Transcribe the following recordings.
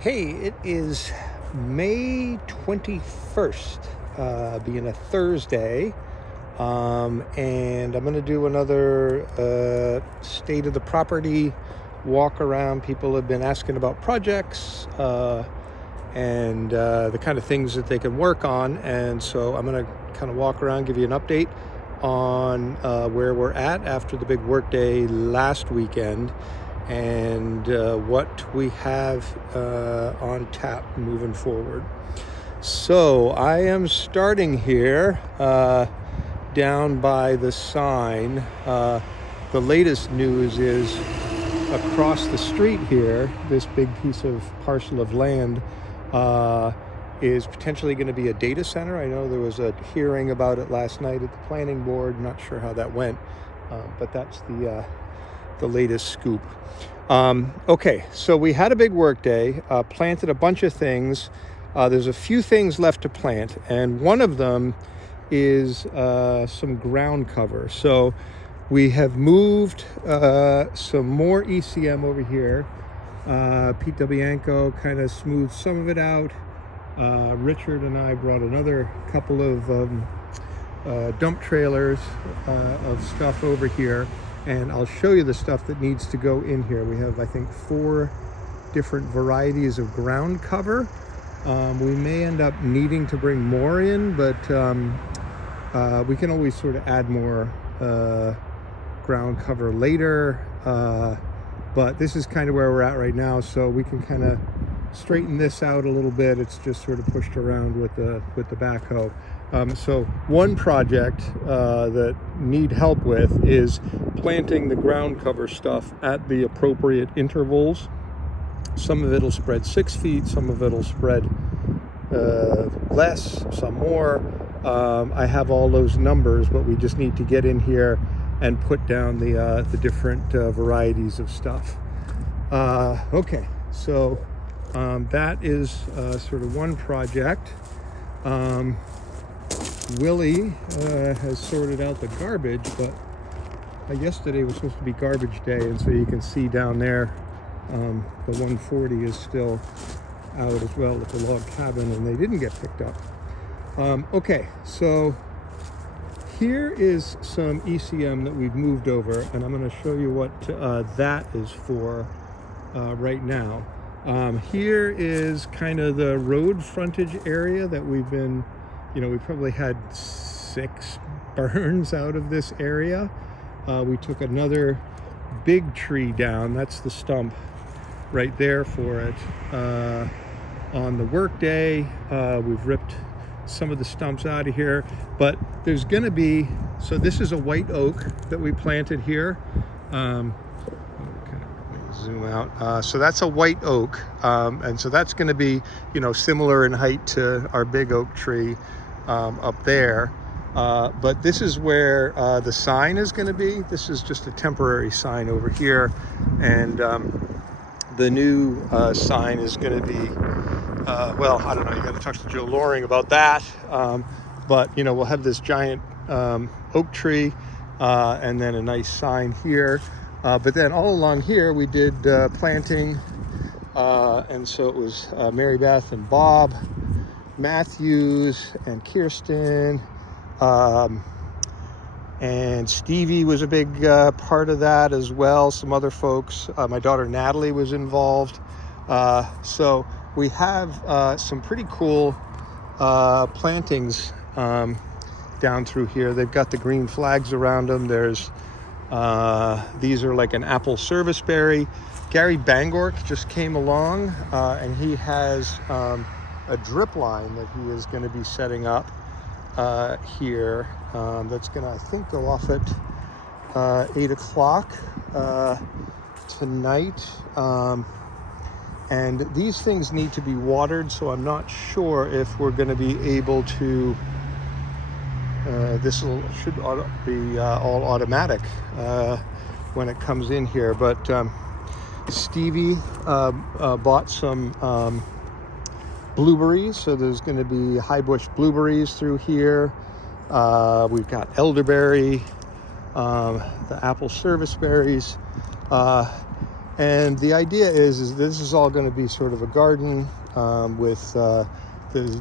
Hey, it is May 21st, being a Thursday, and I'm going to do another state of the property walk around. People have been asking about projects and the kind of things that they can work on, and so I'm going to kind of walk around, give you an update on where we're at after the big work day last weekend, and what we have on tap moving forward. So I am starting here down by the sign. The latest news is across the street here, this big piece of parcel of land is potentially going to be a data center. I know there was a hearing about it last night at the planning board. Not sure how that went, but that's the latest scoop. Okay, so we had a big work day, planted a bunch of things. There's a few things left to plant, and one of them is some ground cover. So we have moved some more ECM over here. Pete Bianco kind of smoothed some of it out. Richard and I brought another couple of dump trailers of stuff over here, and I'll show you the stuff that needs to go in here. We have, I think, 4 different varieties of ground cover. We may end up needing to bring more in, but we can always sort of add more ground cover later. But this is kind of where we're at right now, so we can kind of straighten this out a little bit. It's just sort of pushed around with the backhoe. So one project that need help with is planting the ground cover stuff at the appropriate intervals. Some of it'll spread 6 feet, some of it'll spread less, some more. I have all those numbers, but we just need to get in here and put down the different varieties of stuff. Okay, so that is sort of one project. Willie has sorted out the garbage, but yesterday was supposed to be garbage day, and so you can see down there the 140 is still out as well at the log cabin, and they didn't get picked up. Okay, so here is some ECM that we've moved over, and I'm going to show you what that is for right now. Here is kind of the road frontage area that we've been, we probably had 6 burns out of this area. We took another big tree down. That's the stump right there for it. On the work day, we've ripped some of the stumps out of here, but there's going to be, so this is a white oak that we planted here. Zoom out. So that's a white oak, and so that's going to be, similar in height to our big oak tree up there. But this is where the sign is going to be. This is just a temporary sign over here, and the new sign is going to be, well, I don't know, you got to talk to Joe Loring about that. But, we'll have this giant oak tree and then a nice sign here. But then all along here we did planting, and so it was Mary Beth and Bob Matthews and Kirsten, and Stevie was a big part of that as well. Some other folks, my daughter Natalie was involved. So we have some pretty cool plantings down through here. They've got the green flags around them. There's these are like an apple serviceberry. Gary Bangork just came along, and he has a drip line that he is going to be setting up here. That's going to, I think, go off at 8 o'clock tonight. And these things need to be watered, so I'm not sure if we're going to be able to. This should be all automatic when it comes in here. But Stevie bought some blueberries, so there's going to be high bush blueberries through here. We've got elderberry, the apple service berries, And the idea is this is all going to be sort of a garden with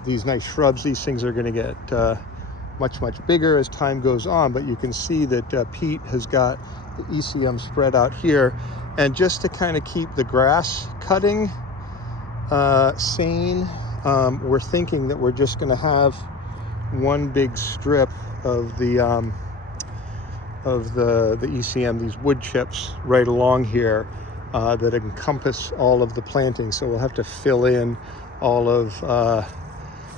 these nice shrubs. These things are going to get much bigger as time goes on, but you can see that Pete has got the ECM spread out here. And just to kind of keep the grass cutting sane, we're thinking that we're just going to have one big strip of the ECM, these wood chips right along here that encompass all of the planting. So we'll have to fill in all of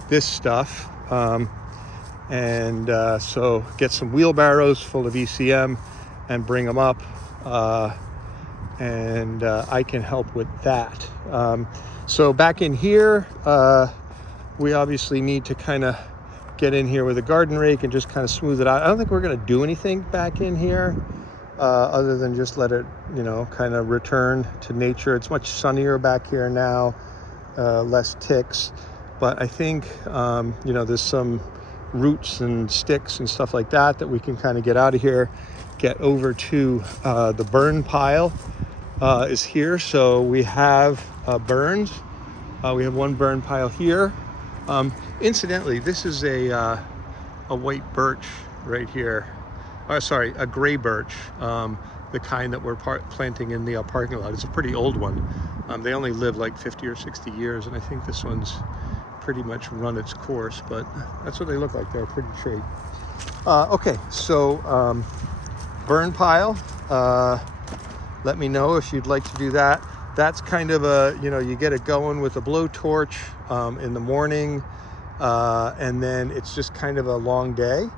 this stuff, and so get some wheelbarrows full of ECM and bring them up, and I can help with that. So back in here, we obviously need to kind of get in here with a garden rake and just kind of smooth it out. I don't think we're going to do anything back in here other than just let it, kind of return to nature. It's much sunnier back here now, less ticks. But I think, there's some roots and sticks and stuff like that we can kind of get out of here, get over to the burn pile is here. So we have burns. We have one burn pile here. Incidentally, this is a white birch right here. Sorry, a gray birch, the kind that we're planting in the parking lot. It's a pretty old one. They only live like 50 or 60 years, and I think this one's pretty much run its course, but that's what they look like. They're a pretty tree. Okay, so burn pile. Let me know if you'd like to do that. That's kind of a, you get it going with a blowtorch in the morning, and then it's just kind of a long day.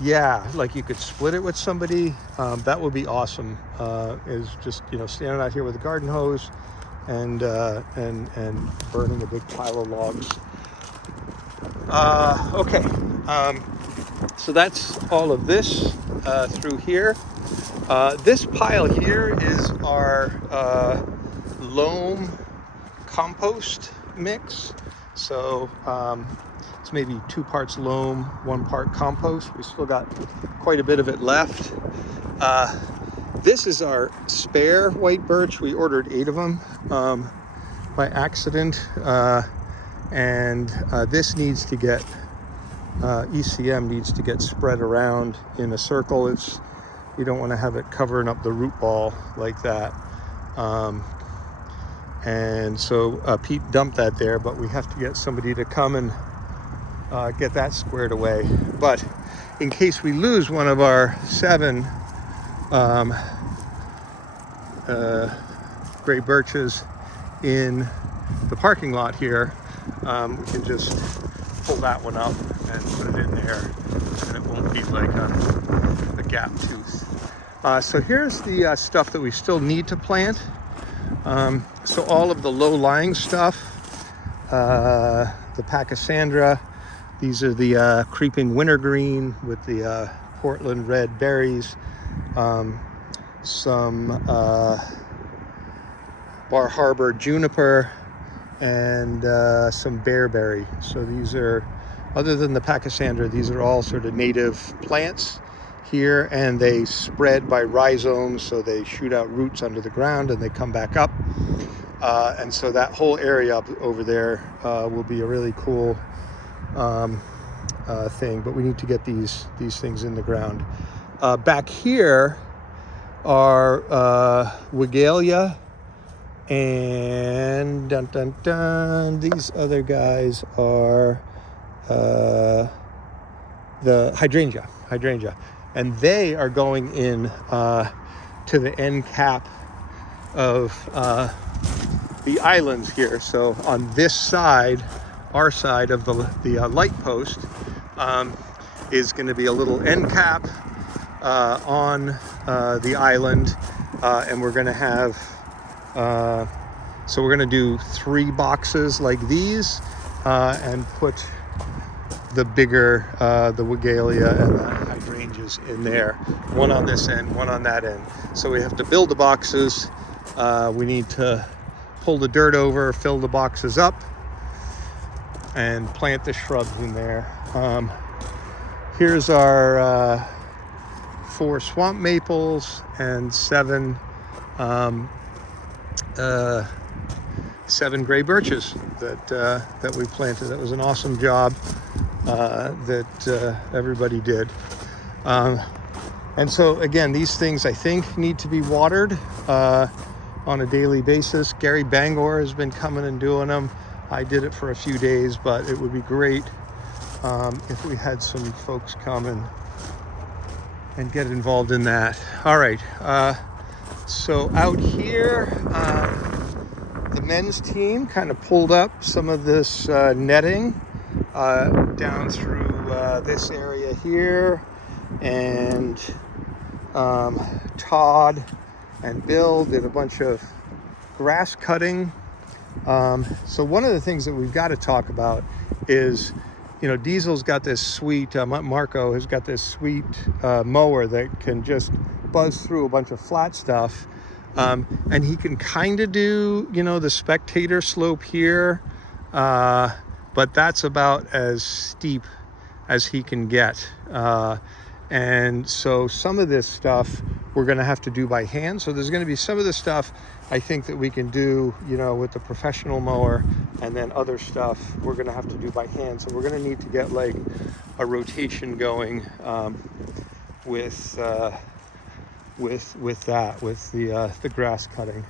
Yeah, like you could split it with somebody. That would be awesome. Is just, standing out here with a garden hose and burning a big pile of logs. Okay, so that's all of this through here. This pile here is our loam compost mix. So it's maybe 2 parts loam, 1 part compost. We still got quite a bit of it left. This is our spare white birch. We ordered 8 of them by accident. And this needs to get, ECM needs to get spread around in a circle. You don't want to have it covering up the root ball like that. And so Pete dumped that there, but we have to get somebody to come and get that squared away. But in case we lose one of our 7 gray birches in the parking lot here, we can just pull that one up and put it in there, and it won't be like a gap tooth. So here's the stuff that we still need to plant. So all of the low-lying stuff, the Pachysandra, these are the creeping wintergreen with the Portland red berries, some Bar Harbor juniper, and some bearberry. So these are, other than the Pachysandra, these are all sort of native plants here, and they spread by rhizomes, so they shoot out roots under the ground and they come back up. And so that whole area up over there will be a really cool thing, but we need to get these things in the ground. Back here are Wigalia and these other guys are the hydrangea, and they are going in to the end cap of the islands here. So on this side, our side of the light post, is going to be a little end cap on the island, and we're going to have so we're going to do 3 boxes like these, and put the bigger the Wigalia and the hydrangeas in there, one on this end, one on that end. So we have to build the boxes. We need to pull the dirt over, fill the boxes up, and plant the shrubs in there. Here's our 4 swamp maples and 7 7 gray birches that we planted. That was an awesome job that everybody did. And so again, these things I think need to be watered on a daily basis. Gary Bangor has been coming and doing them. I did it for a few days, but it would be great if we had some folks come and get involved in that. All right, so out here, the men's team kind of pulled up some of this netting down through this area here, and Todd and Bill did a bunch of grass cutting. So one of the things that we've got to talk about is, you know, Diesel's got this sweet, Marco has got this sweet mower that can just buzz through a bunch of flat stuff. And he can kind of do, you know, the spectator slope here, but that's about as steep as he can get. And so some of this stuff we're going to have to do by hand. So there's going to be some of the stuff I think that we can do, you know, with the professional mower, and then other stuff we're going to have to do by hand. So we're going to need to get like a rotation going with that, with the grass cutting.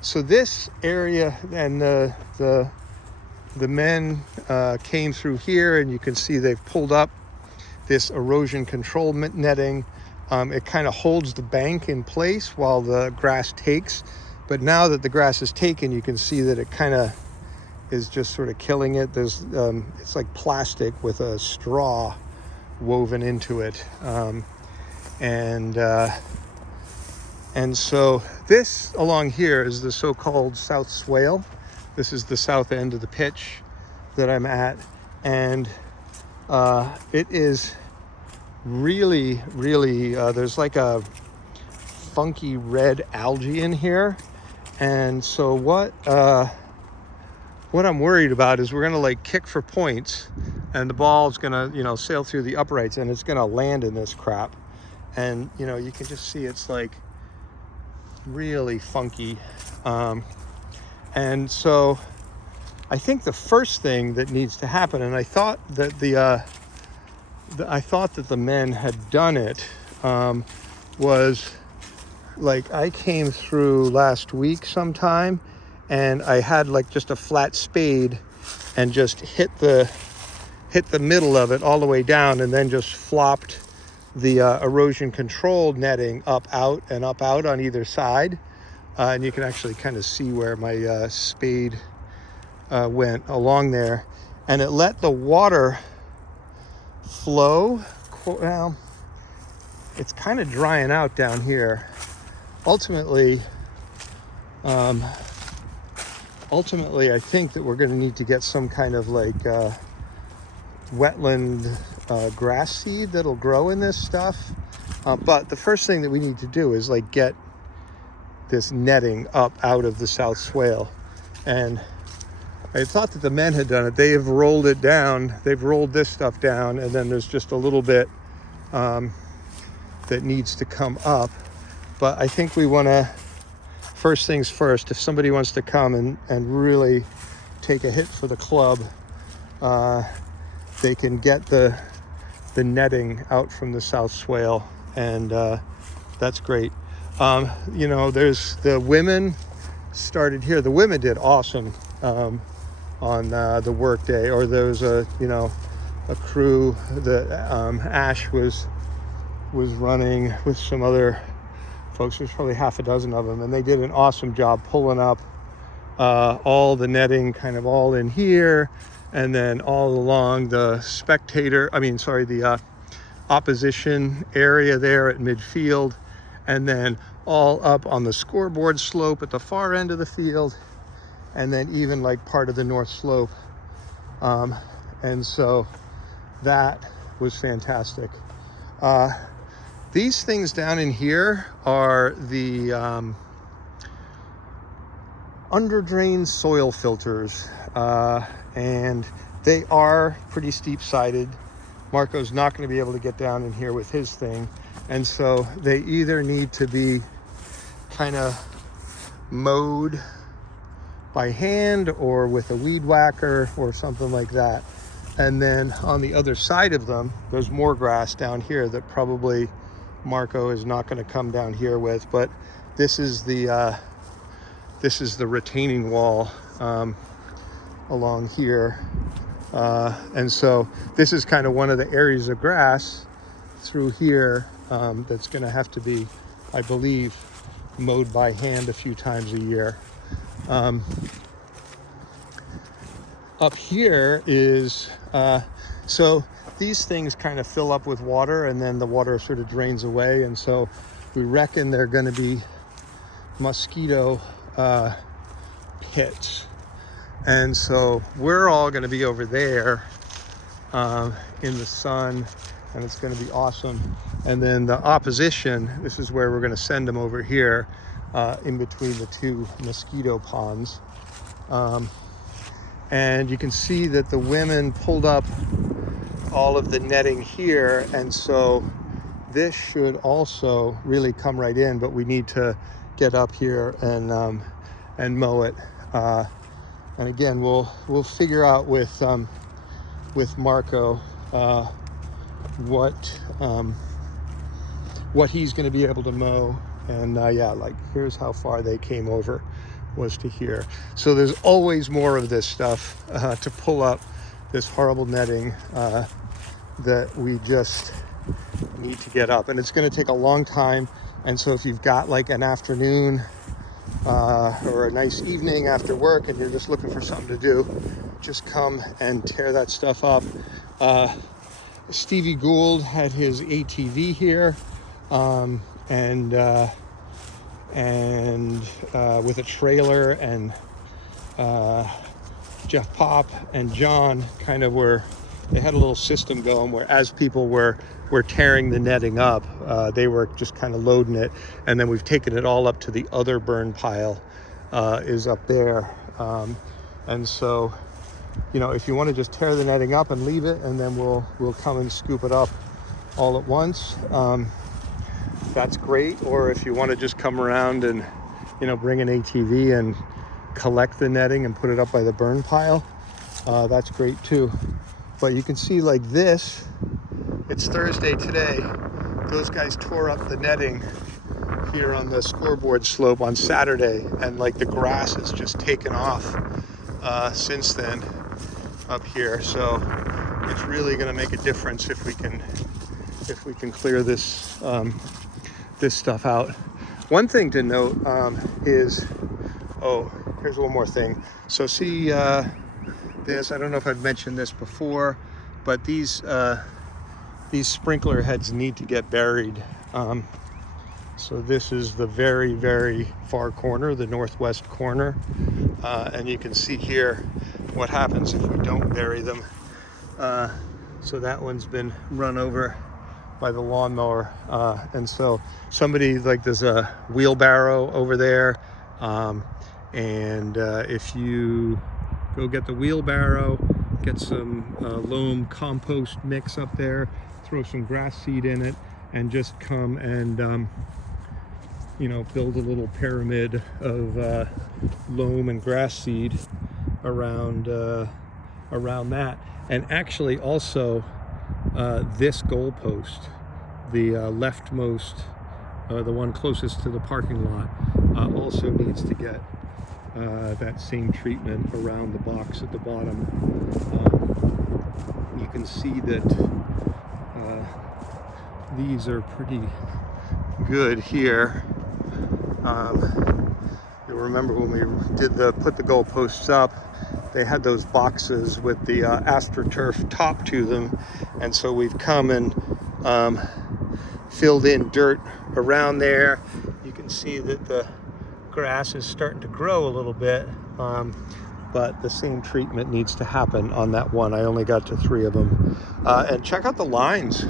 So this area, and the men came through here, and you can see they've pulled up this erosion control netting. It kind of holds the bank in place while the grass takes, but now that the grass is taken, you can see that it kind of is just sort of killing it. There's it's like plastic with a straw woven into it, and so this along here is the so-called South Swale. This is the south end of the pitch that I'm at, and it is really, there's like a funky red algae in here. And so what I'm worried about is we're gonna like kick for points, and the ball's gonna, you know, sail through the uprights, and it's gonna land in this crap. And, you know, you can just see it's like really funky. And so I think the first thing that needs to happen, and I thought that the men had done it, was like, I came through last week sometime, and I had like just a flat spade and just hit the middle of it all the way down, and then just flopped the erosion control netting up out on either side. And you can actually kind of see where my spade went along there, and it let the water flow. Well, it's kind of drying out down here. Ultimately, I think that we're going to need to get some kind of like wetland grass seed that'll grow in this stuff. But the first thing that we need to do is like get this netting up out of the South Swale. And I thought that the men had done it. They have rolled it down. They've rolled this stuff down, and then there's just a little bit that needs to come up. But I think we want to, first things first, if somebody wants to come and really take a hit for the club, they can get the netting out from the South Swale, and that's great. You know, there's the women started here. The women did awesome on the work day, or there was a crew that Ash was running with some other folks. There's probably half a dozen of them, and they did an awesome job pulling up all the netting kind of all in here, and then all along the the opposition area there at midfield, and then all up on the scoreboard slope at the far end of the field, and then even like part of the north slope. And so that was fantastic. These things down in here are the under-drain soil filters, and they are pretty steep-sided. Marco's not going to be able to get down in here with his thing. And so they either need to be kind of mowed by hand or with a weed whacker or something like that. And then on the other side of them, there's more grass down here that probably Marco is not going to come down here with. But this is the retaining wall along here. And so this is kind of one of the areas of grass through here that's going to have to be, I believe, mowed by hand a few times a year. Up here is, so these things kind of fill up with water and then the water sort of drains away. And so we reckon they're going to be mosquito pits. And so we're all going to be over there in the sun, and it's going to be awesome. And then the opposition, this is where we're going to send them over here in between the two mosquito ponds. And you can see that the women pulled up all of the netting here, and so this should also really come right in, but we need to get up here and mow it. And again, we'll figure out with Marco what he's going to be able to mow. And yeah, like here's how far they came over, was to here. So there's always more of this stuff to pull up, this horrible netting that we just need to get up, and it's going to take a long time. And so if you've got like an afternoon or a nice evening after work and you're just looking for something to do, just come and tear that stuff up. Stevie Gould had his ATV here, and with a trailer, and Jeff Pop and John kind of they had a little system going where as people were tearing the netting up, they were just kind of loading it, and then we've taken it all up to the other burn pile is up there. And so, you know, if you want to just tear the netting up and leave it, and then we'll come and scoop it up all at once, that's great. Or if you want to just come around and, you know, bring an ATV and collect the netting and put it up by the burn pile, that's great too. But you can see like this, it's Thursday today. Those guys tore up the netting here on the scoreboard slope on Saturday, and like the grass has just taken off since then up here. So it's really going to make a difference if we can clear this this stuff out. One thing to note is, here's one more thing. So see this, I don't know if I've mentioned this before, but these sprinkler heads need to get buried. So this is the very, very far corner, the northwest corner. And you can see here what happens if we don't bury them. So that one's been run over by the lawnmower. And so somebody, like there's a wheelbarrow over there. And if you go get the wheelbarrow, get some loam compost mix up there, throw some grass seed in it, and just come and you know, build a little pyramid of loam and grass seed around that. And actually also this goalpost, the leftmost, the one closest to the parking lot, also needs to get that same treatment around the box at the bottom. You can see that these are pretty good here. You'll remember when we put the goalposts up, they had those boxes with the AstroTurf top to them, and so we've come and filled in dirt around there. You can see that the grass is starting to grow a little bit, but the same treatment needs to happen on that one. I only got to 3 of them. And check out the lines.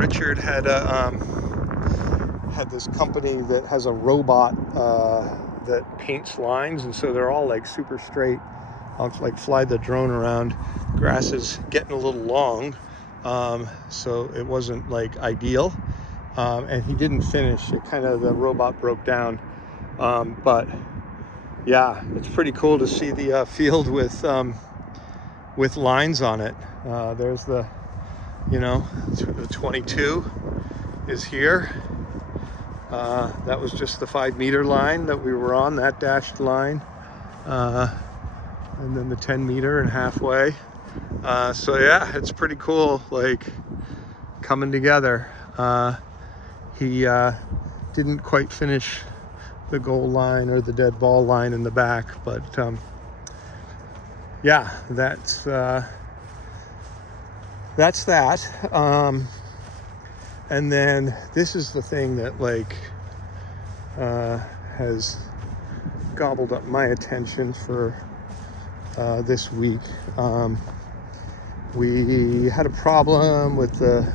Richard had this company that has a robot that paints lines, and so they're all like super straight. I'll like fly the drone around. grass is getting a little long, so it wasn't like ideal. And he didn't finish. The robot broke down. But yeah, it's pretty cool to see the field with lines on it. There's the 22 is here. That was just the 5-meter line that we were on, that dashed line. And then the 10-meter and halfway. So yeah, it's pretty cool, like coming together. He didn't quite finish the goal line or the dead ball line in the back, but yeah, that's that. And then this is the thing that has gobbled up my attention for this week. We had a problem with the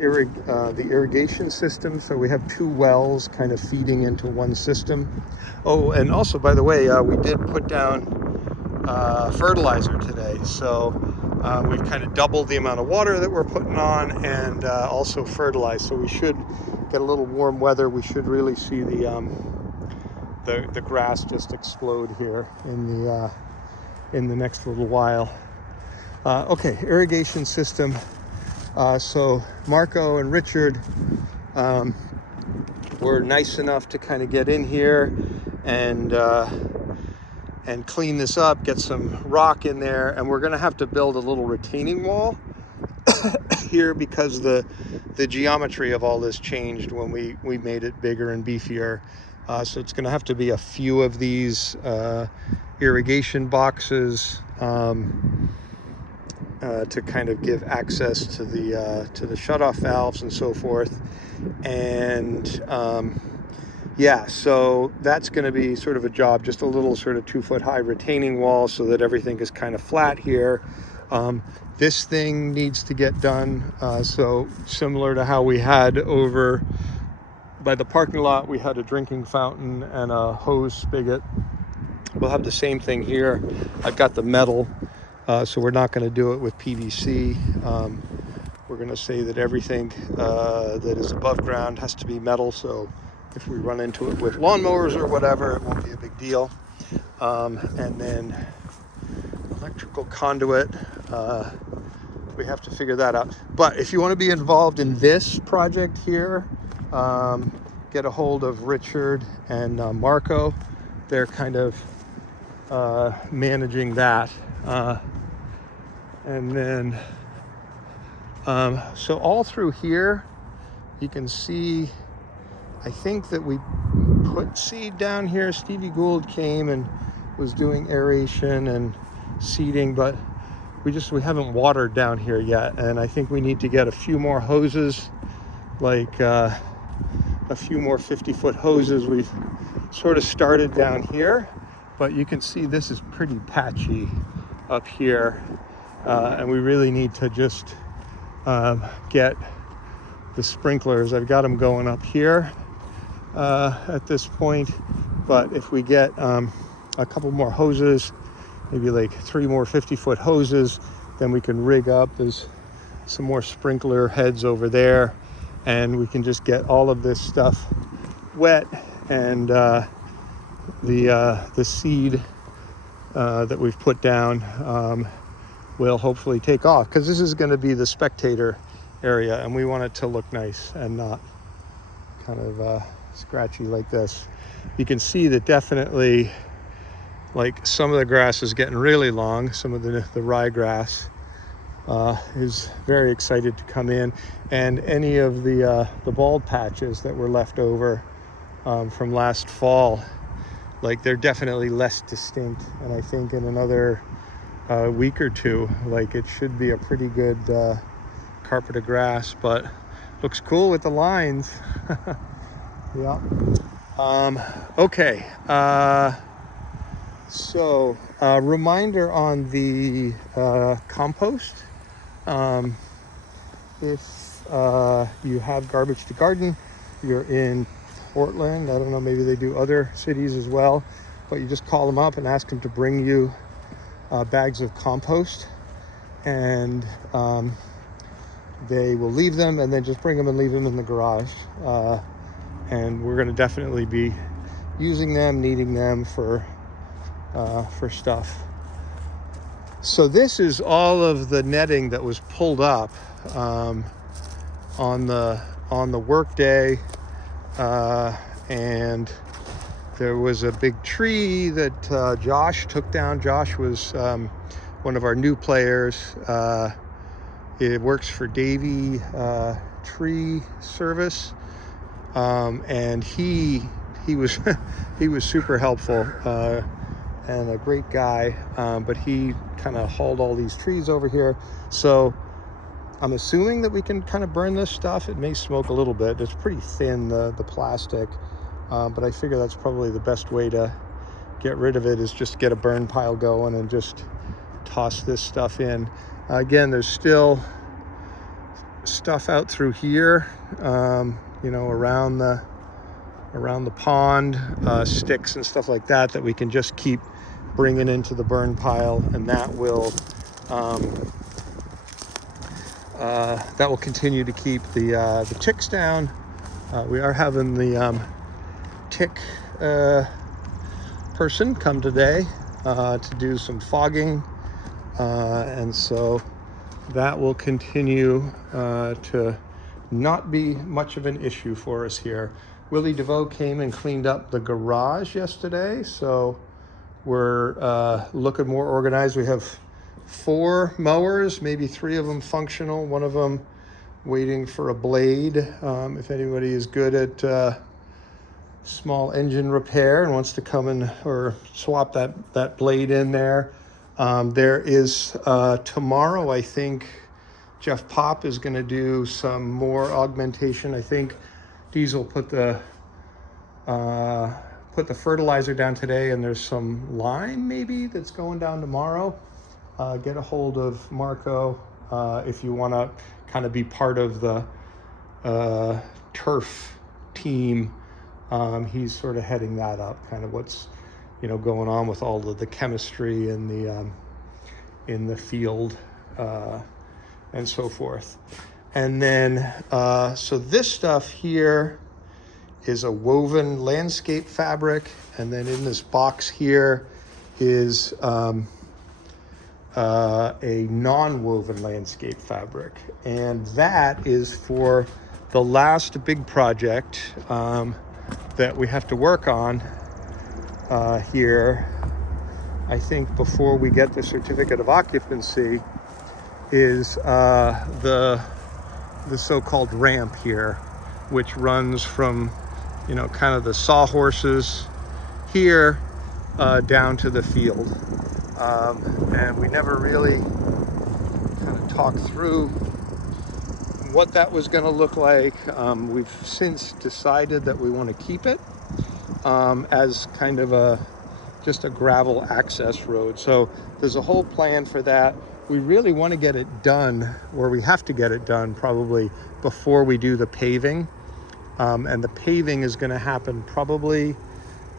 irrigation system, so we have 2 wells kind of feeding into one system. Oh, and also, by the way, we did put down fertilizer today, so we've kind of doubled the amount of water that we're putting on, and also fertilized. So we should get a little warm weather. We should really see the grass just explode here in the next little while. Okay, irrigation system. So Marco and Richard were nice enough to kind of get in here and clean this up, get some rock in there, and we're going to have to build a little retaining wall here because the geometry of all this changed when we made it bigger and beefier. So it's going to have to be a few of these irrigation boxes to kind of give access to the shutoff valves and so forth. And yeah, so that's going to be sort of a job, just a little sort of 2-foot high retaining wall so that everything is kind of flat here. This thing needs to get done. So similar to how we had over by the parking lot, we had a drinking fountain and a hose spigot. We'll have the same thing here. I've got the metal, so we're not going to do it with PVC. We're going to say that everything that is above ground has to be metal, so if we run into it with lawnmowers or whatever, it won't be a big deal. And then electrical conduit, we have to figure that out. But if you want to be involved in this project here, get a hold of Richard and Marco. They're kind of managing that. And then so all through here you can see, I think that we put seed down here. Stevie Gould came and was doing aeration and seeding, but we haven't watered down here yet, and I think we need to get a few more hoses, like a few more 50-foot hoses. We've sort of started down here, but you can see this is pretty patchy up here, and we really need to just get the sprinklers. I've got them going up here at this point, but if we get a couple more hoses, maybe like 3 more 50-foot hoses, then we can rig up. There's some more sprinkler heads over there, and we can just get all of this stuff wet, and the seed that we've put down will hopefully take off, because this is going to be the spectator area, and we want it to look nice and not kind of scratchy like this. You can see that definitely, like, some of the grass is getting really long. Some of the ryegrass is very excited to come in, and any of the bald patches that were left over from last fall, like, they're definitely less distinct. And I think in another week or two, like, it should be a pretty good carpet of grass, but looks cool with the lines. Yeah. Okay. So reminder on the compost. If you have Garbage to Garden, you're in Portland, I don't know, maybe they do other cities as well, but you just call them up and ask them to bring you bags of compost. and they will leave them and then just bring them and leave them in the garage. And we're going to definitely be using them, needing them for stuff. So this is all of the netting that was pulled up on the work day, and there was a big tree that Josh took down. Josh was one of our new players. It works for Davy Tree Service, and he was he was super helpful and a great guy. But he kind of hauled all these trees over here. So I'm assuming that we can kind of burn this stuff. It may smoke a little bit. It's pretty thin, the plastic, but I figure that's probably the best way to get rid of it, is just get a burn pile going and just toss this stuff in. Again, there's still stuff out through here, around the pond, sticks and stuff like that we can just keep bringing into the burn pile, and that will continue to keep the ticks down. We are having the tick person come today to do some fogging, and so that will continue to not be much of an issue for us here. Willie DeVoe came and cleaned up the garage yesterday, so we're looking more organized. We have 4 mowers, maybe 3 of them functional, one of them waiting for a blade. If anybody is good at small engine repair and wants to come in or swap that blade in there. There is tomorrow, I think Jeff Pop is going to do some more augmentation. I think Diesel put the fertilizer down today, and there's some lime maybe that's going down tomorrow. Get a hold of Marco if you want to kind of be part of the turf team. He's sort of heading that up, kind of what's going on with all of the chemistry in the field and so forth. And then so this stuff here is a woven landscape fabric, and then in this box here is a non-woven landscape fabric, and that is for the last big project that we have to work on here, I think, before we get the certificate of occupancy, is the so-called ramp here, which runs from kind of the sawhorses here down to the field. And we never really kind of talked through what that was going to look like. We've since decided that we want to keep it as kind of just a gravel access road. So there's a whole plan for that. We really want to get it done, or we have to get it done probably before we do the paving. And the paving is going to happen probably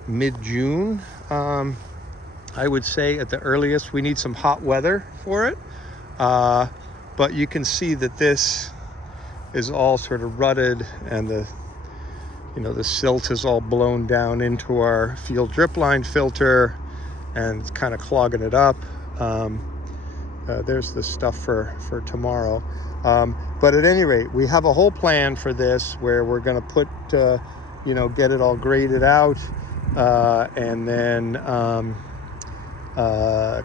mid-June. I would say at the earliest. We need some hot weather for it. But you can see that this is all sort of rutted, and the silt is all blown down into our field drip line filter, and it's kind of clogging it up. There's the stuff for tomorrow. But at any rate, we have a whole plan for this where we're going to put, get it all graded out, and then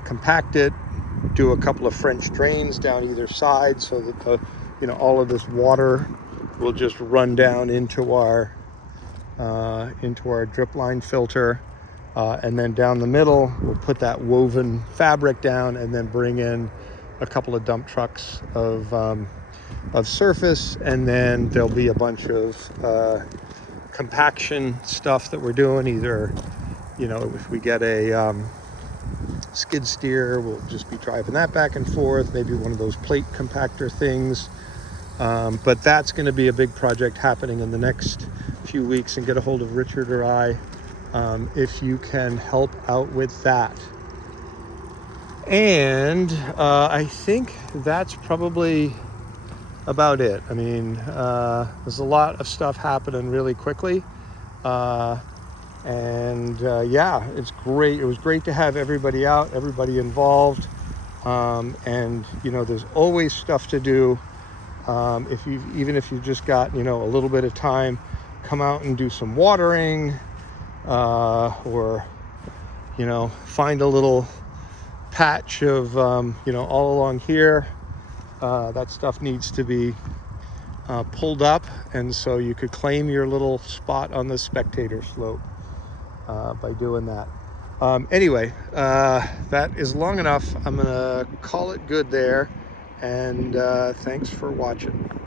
compact it, do a couple of French drains down either side so that all of this water will just run down into our drip line filter, and then down the middle we'll put that woven fabric down, and then bring in a couple of dump trucks of surface, and then there'll be a bunch of compaction stuff that we're doing. Either if we get a skid steer, we'll just be driving that back and forth, maybe one of those plate compactor things. But that's going to be a big project happening in the next few weeks, and get a hold of Richard or I if you can help out with that. And I think that's probably about it. I mean, there's a lot of stuff happening really quickly. Yeah, it's great. It was great to have everybody out, everybody involved. And there's always stuff to do. Even if you've just got, a little bit of time, come out and do some watering, or, find a little patch of, all along here. That stuff needs to be pulled up, and so you could claim your little spot on the spectator slope by doing that. Anyway, that is long enough. I'm gonna call it good there, and thanks for watching.